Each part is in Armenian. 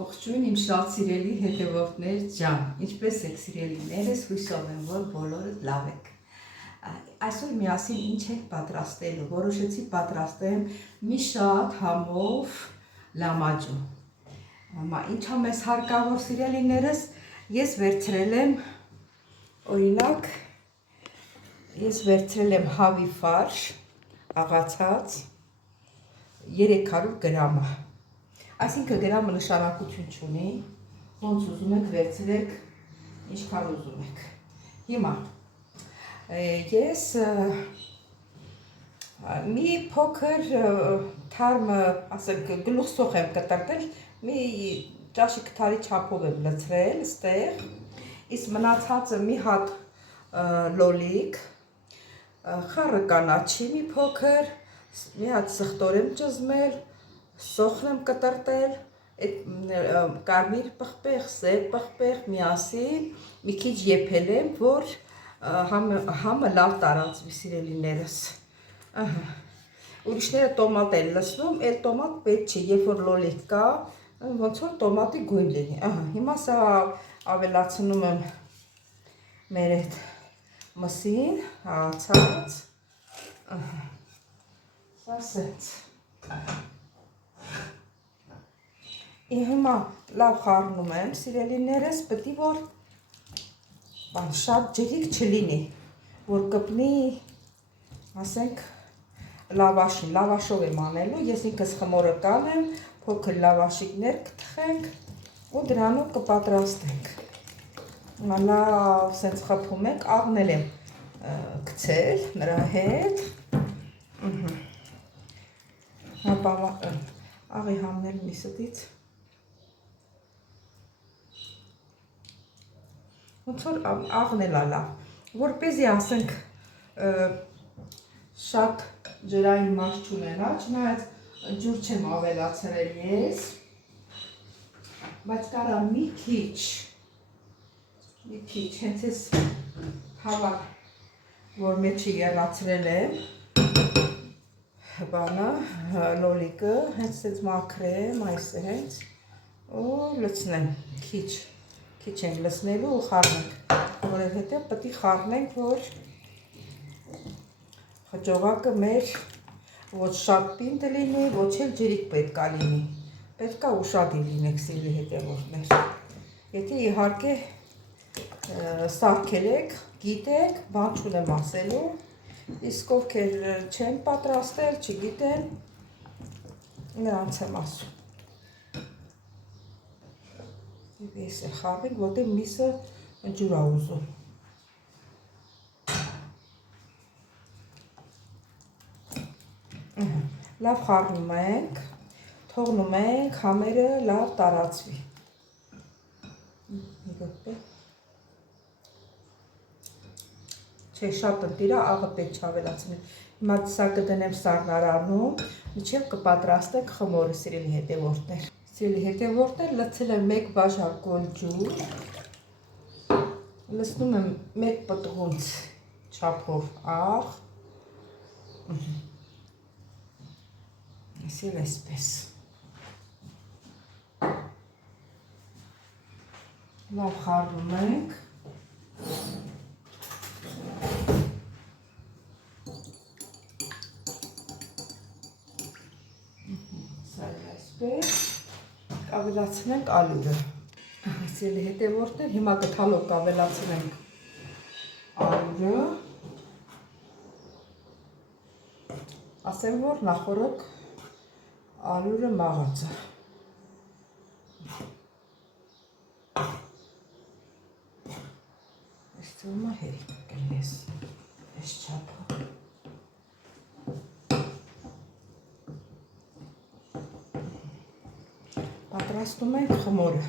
Ողջույն իմ շատ սիրելի հետևորդներ ջան, ինչպես եք սիրելիներս, հույսով եմ, որ բոլորդ լավ եք։ Այսօր միասին ինչ եք պատրաստելու, որոշեցի պատրաստեմ մի շատ համով լամաջո։ Ինչա մեզ հարկավոր սիրելիներս, ես վերցրել եմ, օրինակ, հավի ֆարշ, աղացած 300 գրամը։ Այսինքն գրամը նշանակություն չունի, ոնց ուզում եք վերցրեք, ինչքան ուզում եք։ Հիմա ես մի փոքր թարմը, ասենք գլուխսոխ եմ կտրտել, մի ճաշի քթարի չափով եմ լցրել ստեղ, իսկ մնացածը մի հատ լոլիկ, խառը կանաչի մի փոքր, մի հատ սխտոր եմ ճզմել, սոխն եմ կտրտել, կարմիր պղպեղ, սև պղպեղ միասին, մի քիչ եփել եմ, որ համը լավ տարածվի սիրելիներս։ Ուրիշները տոմատ են լցնում, այդ տոմատ պետք չի, երբ որ լոլիկ կա, ոնց որ տոմատի գույն լինի։ Հիմա սա ավելացնում եմ մեր այդ մսին, հացած, սա սենց։ Հիմա լավ խառնում եմ, սիրելիներս, պետք է որ շատ ջրիկ չլինի, որ կպնի, ասենք, լավաշին, լավաշով եմ անելու, ես ինքս խմորը կանեմ, փոքր լավաշիկներ կթխենք ու դրանով կպատրաստենք։ Լավ սենց խփում ենք, աղնել եմ գցել նրա հետ, աղի համնել մի ստից, ոնց որ աղնել ալա, որպեսզի ասենք շատ ջրային մաս չունենա, չնայած ջուր չեմ ավելացրել ես, բայց կարա մի քիչ, հենց ես հավակ, որ մեջը եռացրել եմ, լոլիկը, հենց սենց մաքրեմ, այս է հենց, ու լցնեմ, քիչ ենք լցնելու ու խառնենք, որովհետև պետք է խառնենք, որ խճողակը մեր ոչ շատ պինդ լինի, ոչ էլ ջրիկ պետք է լինի, պետք է ուշադիր լինեք սիրելի հետևորդներ, եթե իհարկե սարքել եք, գիտեք, բան չունեմ ասելու, իսկ ովքեր չեն պատրաստել, չգիտեն, նրանց եմ ասում։ Ես է խառնենք, որտեղ միսը ջուր ա ուզում։ Լավ խառնում ենք, թողնում ենք համերը լավ տարածվի։ Չէ, շատ ընտիրա, աղը պետք չավելացնել։ Հիմա սա կդնեմ սառնարանում, մինչև կպատրաստենք խմորը, սիրելի հետևորդներ։ Սիրելի հետևորդներ, լցել եմ 1 բաժակոն ջուր, լցնում եմ 1 պտղունց չափով աղ, այսինքն այսպես։ Լավ խառնում ենք։ Սա այսպես։ Ավելացնենք ալյուրը։ Սիրելի հետևորդներ, հիմա գթալով կավելացնենք ալյուրը։ Ասեմ, որ նախորդ ալյուրը մաղաց է։ Այս թվում է հերիք կլես, այս չափը։ Պատրաստում ենք խմորը։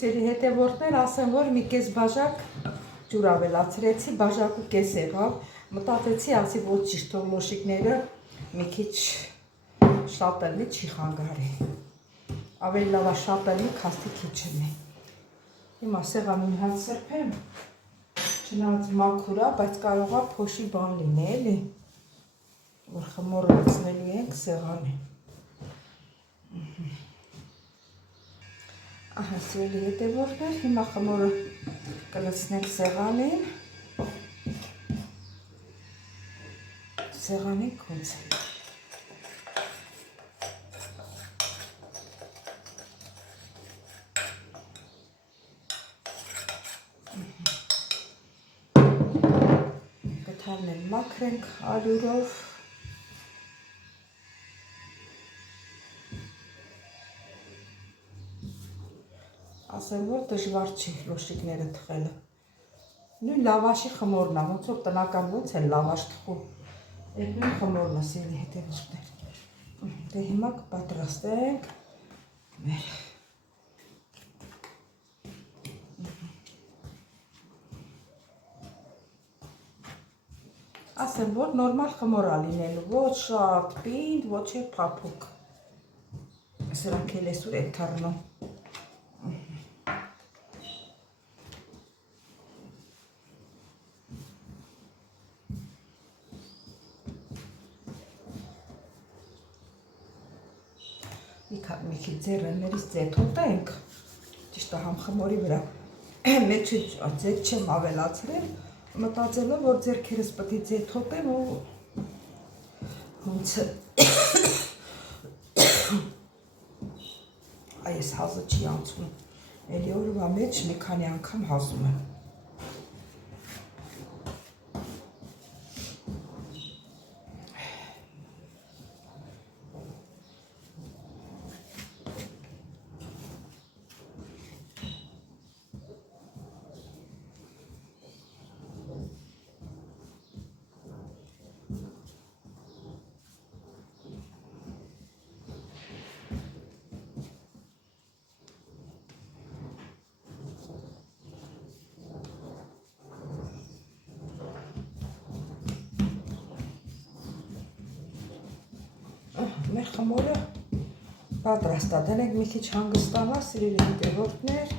Սիրելի հետևորդներ, ասեմ, որ մի կես բաժակ ջուր ավելացրեցի, բաժակու կես եղավ, մտածեցի, ասի ոչ ճիշտ որ լոշիկները մի քիչ շատ ելնի չի խանգարի, ավելի լավ է շատ ելնի, քաստի քիչ ելնի։ Հիմա սեղանին հատ սրբեմ, չնայած մաքուր է, բայց կարող է փոշի բան լինի, էլի, որ խմորը լցնելու ենք սեղանի։ Ահա, սիրելի հետևորդներ, հիմա խմորը կլցնենք սեղանին, սեղանին կոնցենք։ Գդալն էլ մաքրենք ալյուրով։ Ասեմ, որ դժվար չի լոշիկները թխելը։ Նույն լավաշի խմորն է, ոնց որ տնական ոնց է լավաշ թխում։ Այդ նույն խմորն է, սիրելի հետևորդներ։ Դե հիմա կպատրաստենք մեր ասեմ, որ նորմալ խմոր է լինելու, ոչ շատ պինդ, ոչ էլ փափուկ։ Սրանք էլ էսուր է թռնում։ Մի քիչ ձեռներից ձեթոտենք, ճիշտ է համ խմորի վրա, մեջը ձեթ չեմ ավելացրել, մտածելով, որ ձեռքերս պետք է ձեթոտեմ ու ոնց այս հազը չի անցնում, էլի օրվա մեջ մի քանի անգամ հազում եմ։ Մեր խմորը պատրաստ է, դնենք մի քիչ հանգստանա, սիրելի հետևորդներ։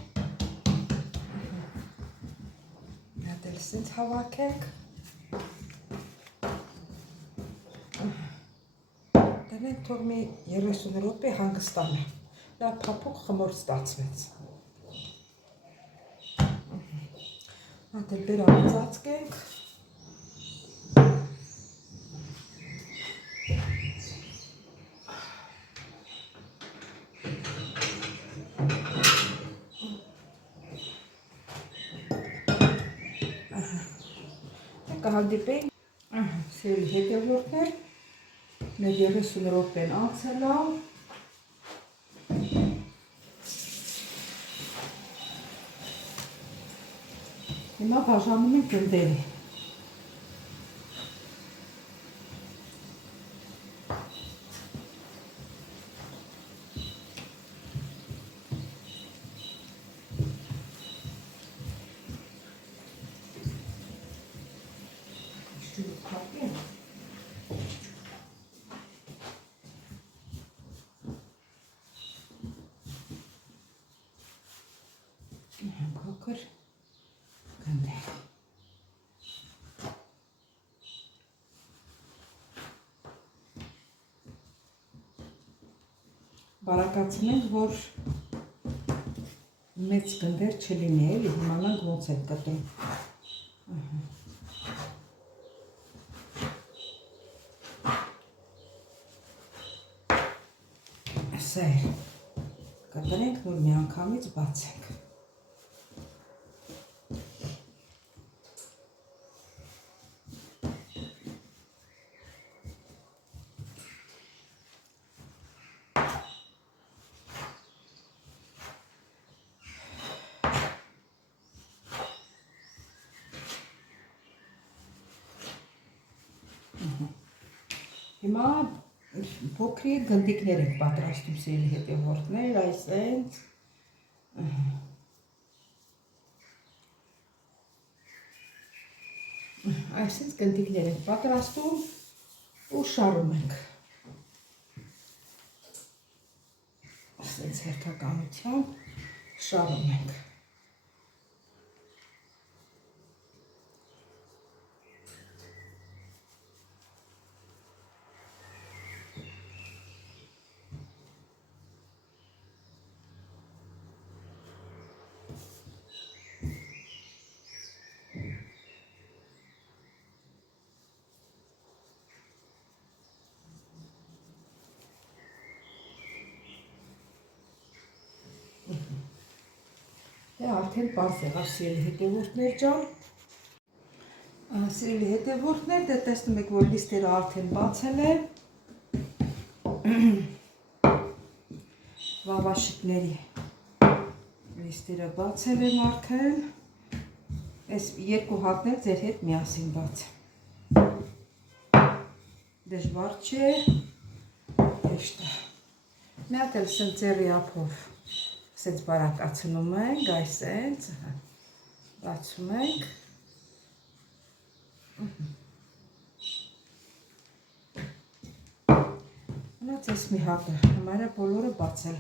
Հատ էլ սենց հավաքենք։ Դնենք թող մի 30 րոպե հանգստանա, լավ փափուկ խմոր ստացվեց։ Հատ էլ բերանը ծածկենք։ Կհանդիպենք, սիրելի հետևորդներ, մեր 30 րոպեն անցել է։ Հիմա բաժանում ենք գնդերի։ Փոքր գնդեր։ Բարակացնենք, որ մեծ գնդեր չլինի, էլի իմանանք ոնց է կտրում։ Սեր կտրենք, որ մի անգամից բացենք։ Հիմա փոքրիկ գնդիկներ ենք պատրաստում, սիրելի հետևորդներ, այսենց Այսինքն գնդիկներ ենք պատրաստում ու շարում ենք։ Ասենց հերթականությամբ շարում ենք։ Դե արդեն պարզ եղավ սիրելի հետևորդներ ջան։ Սիրելի հետևորդներ, դե տեսնում եք, որ լիստերը արդեն բացել են։ Վավաշիկների լիստերը բացել եմ արդեն։ Այս երկու հատներ ձեր հետ միասին բաց։ Դժվար չէ, հեշտ է։ Մի հատ էլ սենց ձեռի ափով սենց բարակացնում ենք, այսենց բացում ենք։ Մնաց այս մի հատը, համարյա բոլորը բացել։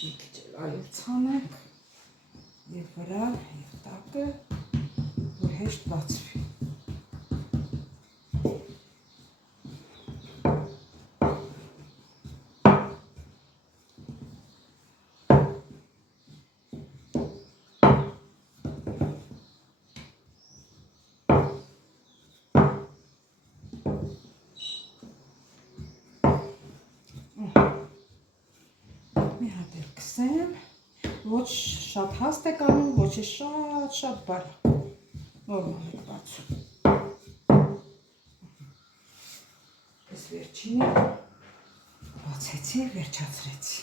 Մի քիչ այլ ցանենք եւ վրան եւ տակը, որ հեշտ բացվի։ Ոչ շատ հաստ եք անում, ոչ է շատ բարակ, նորմալ եք բացում։ Ես վերջինը բացեցի, վերջացրեցի։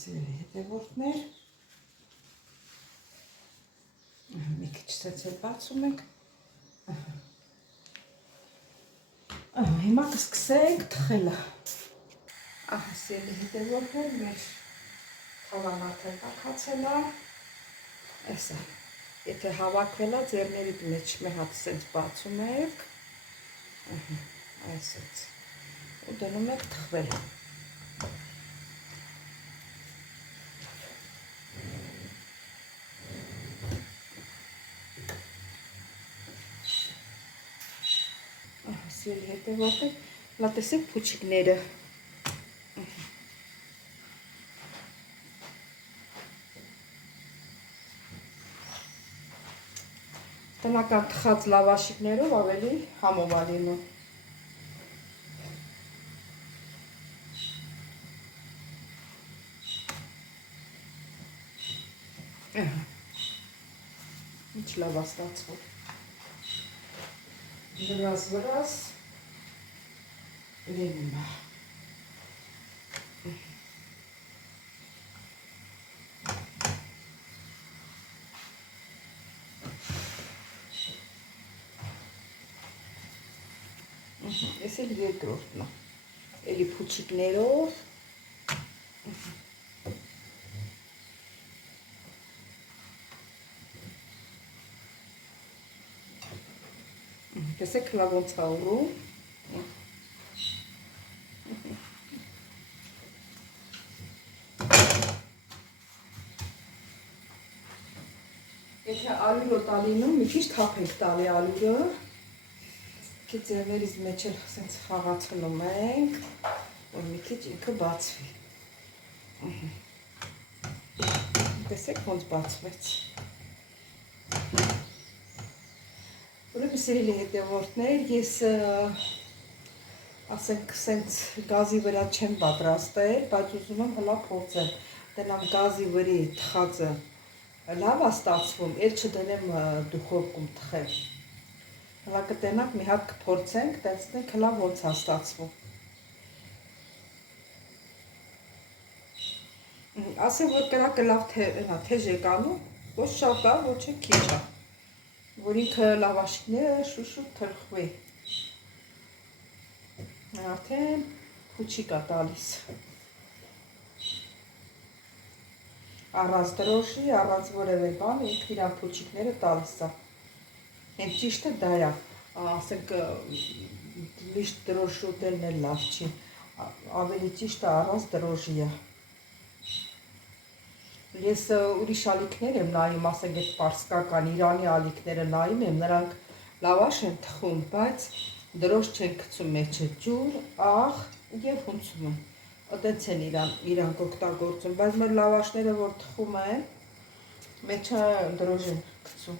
Սիրելի հետևորդներ, մի քիչ սենց էլ բացում ենք։ Հիմա կսկսենք թխելը։ Սիրելի հետևորդներ, մեր թավան արդեն տաքացել է, այսա, եթե հավաքվել է, ձեռներիդ մեջ մի հատ սենց բացում եք, այսենց, ու դնում եք թխվել։ Սիրելի հետևորդներ, լա տեսեք փուչիկները։ Տնական թխած լավաշիկներով ավելի համով է լինում։ Ինչ լավ է ստացվում։ Վրաս լինում է։ Ես էլ երկրորդն է, էլի փուչիկներով։ Տեսեք լավ ոնց է ուռում։ Եթե ալյուրը տալինում, մի քիչ թափ ենք տալի ալյուրը։ Ձեռներից մեջ էլ սենց խաղացնում ենք, որ մի քիչ ինքը բացվի։ Տեսեք ոնց բացվեց։ Ուրեմն սիրելի հետևորդներ, ես ասենք սենց գազի վրա չեմ պատրաստել, բայց ուզում եմ հլա փորձեմ։ Տնամ գազի վրի թխածը լավ է ստացվում, էլ չդնեմ դուխովքում թխել։ Հլա կտենակ մի հատ կփորձենք, տեսնենք հլա ոնց է ստացվում։ Ասեմ, որ կրակը լավ թեժ եք անում, ոչ շատ է, ոչ է քիչ է, որ ինքը լավաշիկները շուշուտ թրխվի։ Արդեն փուչիկ է տալիս։ առանց դրոշի, առանց որևէ բան, ինքն իրան փուչիկները տալիս է։ Հենց ճիշտը դա է, ասենք միշտ դրոշի ուտելն էլ լավ չի, ավելի ճիշտը առանց դրոշի է։ Ես ուրիշ ալիքներ եմ նայում, ասենք այդ պարսկական Իրանի ալիքները նայում եմ, նրանք լավաշ են թխում, բայց դրոշ չեն գցում մեջը, ջուր, աղ եւ հունցում են։ Այդպես են իրանք օգտագործում, բայց մեր լավաշները որ թխում են, մեջը դրոշ են գցում։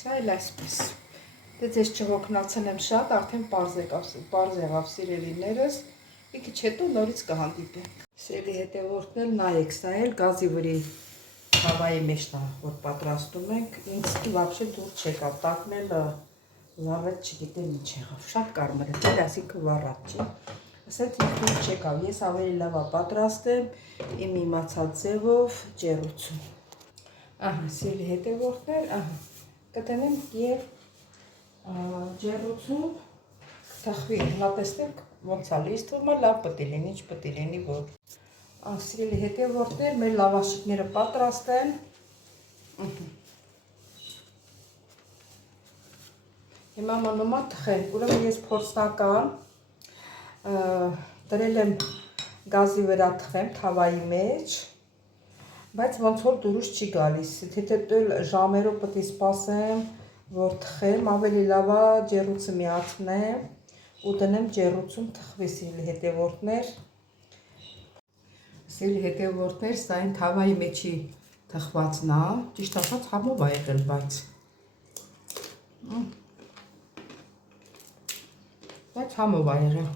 Սա էլ այսպես։ Դե ձեզ չհոգնացել եմ շատ, արդեն պարզ եղավ սիրելիներս, մի քիչ հետո նորից կհանդիպեմ։ Սիրելի հետևորդներ, նայեք, սա էլ գազի վրի թավայի մեջն է, որ պատրաստում ենք, ինձ вообще դուր չեկավ, տակնել վառած չգիտեմ ինչ եղավ, շատ կարմիր է, այսինքն վառած չի, ասած ինձ դուր չեկավ, ես ավելի լավ պատրաստեմ իմ իմացած ձևով ջեռուցում։ Ահա, սիրելի հետևորդներ, ահա, կտնեմ եւ ջեռուցում թխվի, հիմա տեսնենք ոնց է լույս թվում է, լավ պետք է լինի, ինչ պետք է լինի, որ սիրելի հետևորդներ, մեր լավաշիկները պատրաստ են։ Հիմա մնում է թխել, ուրեմն ես փորձնական դրել եմ գազի վրա թխեմ թավայի մեջ, բայց ոնց որ դուրս չի գալիս, թե ժամերով պետք է սպասեմ, որ թխեմ, ավելի լավ է ջեռուցը միացնեմ ու դնեմ ջեռուցում թխվի, սիրելի հետևորդներ։ Սիրելի հետևորդներ, սա այն թավայի մեջի թխվածն է, ճիշտ ասած համով է եղել, բայց համով է եղել։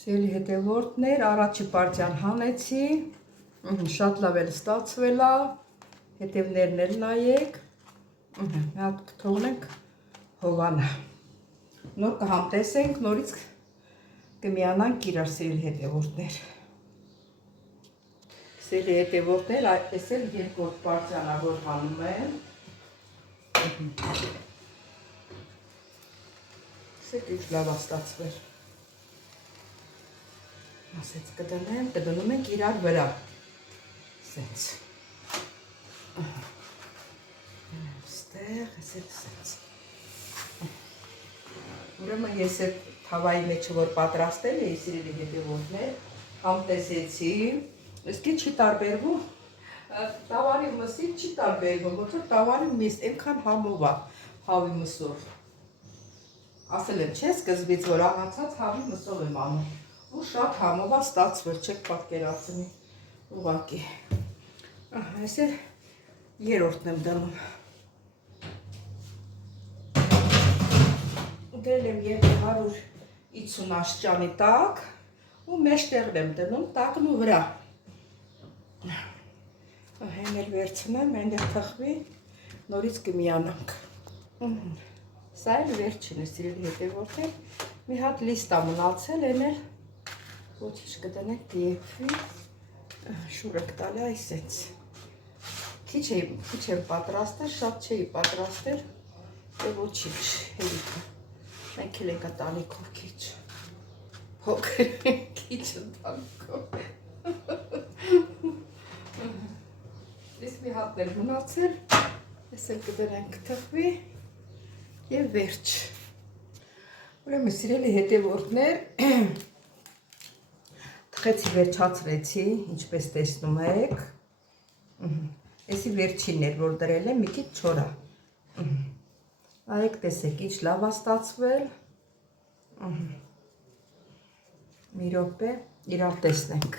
Սիրելի հետևորդներ, առաջի պարտիան հանեցի, շատ լավ էլ ստացվել է, հետևներն էլ նայեք, մի հատ կթողնենք հովանա, նոր կհամտեսենք, նորից կմիանանք իրար, սիրելի հետևորդներ։ Սիրելի հետևորդներ, այս էլ երկրորդ պարտիան է, որ հանում եմ, սեք ինչ լավ է ստացվել։ Ասեց կդնեմ, կդնում ենք իրար վրա, սենց, ստեղ, սենց, ուրեմն ես այդ թավայի մեջը որ պատրաստել էի, սիրելի հետևորդներ, համտեսեցի, իսկի չի տարբերվում, տավարի մսից չի տարբերվում, ոնց որ տավարի միս, այնքան համով է հավի մսով, ասել եմ չէ սկզբից, որ աղացած հավի մսով եմ անում, ու շատ համով է ստացվել, չեք պատկերացնի, ուղղակի, այս էլ երրորդն եմ դնում, դրել եմ 250 աստիճանի տակ ու մեջտեղն եմ դնում տակն ու վրա, հեն էլ վերցնեմ, հեն էլ թխվի, նորից կմիանանք, սա էլ վերջինը, սիրելի հետևորդներ, մի հատ լիստ է մնացել, հեն էլ ոչինչ կդնենք կեփվի, շուրը կտալի այսենց, քիչ եմ պատրաստել, շատ չէի պատրաստել, դե ոչինչ, հերիքը, մենք էլ ենք ընտանիքով քիչ, փոքր քիչ ընտանիքով, ես մի հատն էլ մնացել, ես էլ կդնենք թխվի և վերջ, ուրեմն սիրելի հետևորդներ, թխեցի վերջացրեցի, ինչպես տեսնում եք, էսի վերջինն էր, որ դրել եմ, մի քիչ չորա, այեք տեսեք, ինչ լավ է ստացվել, մի րոպե, իրար տեսնենք,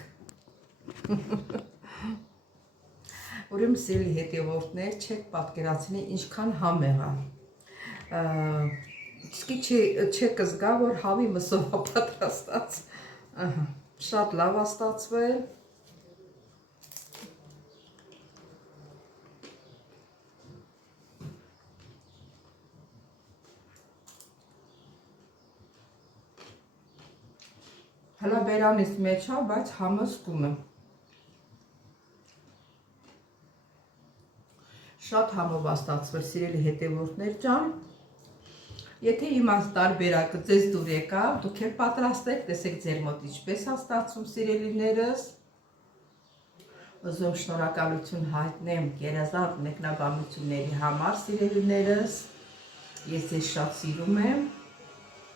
ուրեմն սիրելի հետևորդներ, չեք պատկերացնի, ինչքան համեղ է, իսկի չեք զգա, որ հավի մսով է պատրաստած, շատ լավ է ստացվել, հլա բերանից մեջ է, բայց համը զգում եմ, շատ համով է ստացվել, սիրելի հետևորդներ ջան, Եթե իմաց տարբերակը ձեզ դուր եկավ, դուք էլ պատրաստեք, տեսեք ձեր մոտ ինչպես է ստացվում, սիրելիներս։ Ուզում շնորհակալություն հայտնեմ գերազանց մեկնաբանությունների համար, սիրելիներս։ Ես ձեզ շատ սիրում եմ։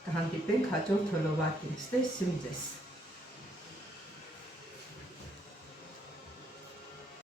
Կհանդիպենք հաջորդ հոլովակին։ Ստեսյուն ձեզ։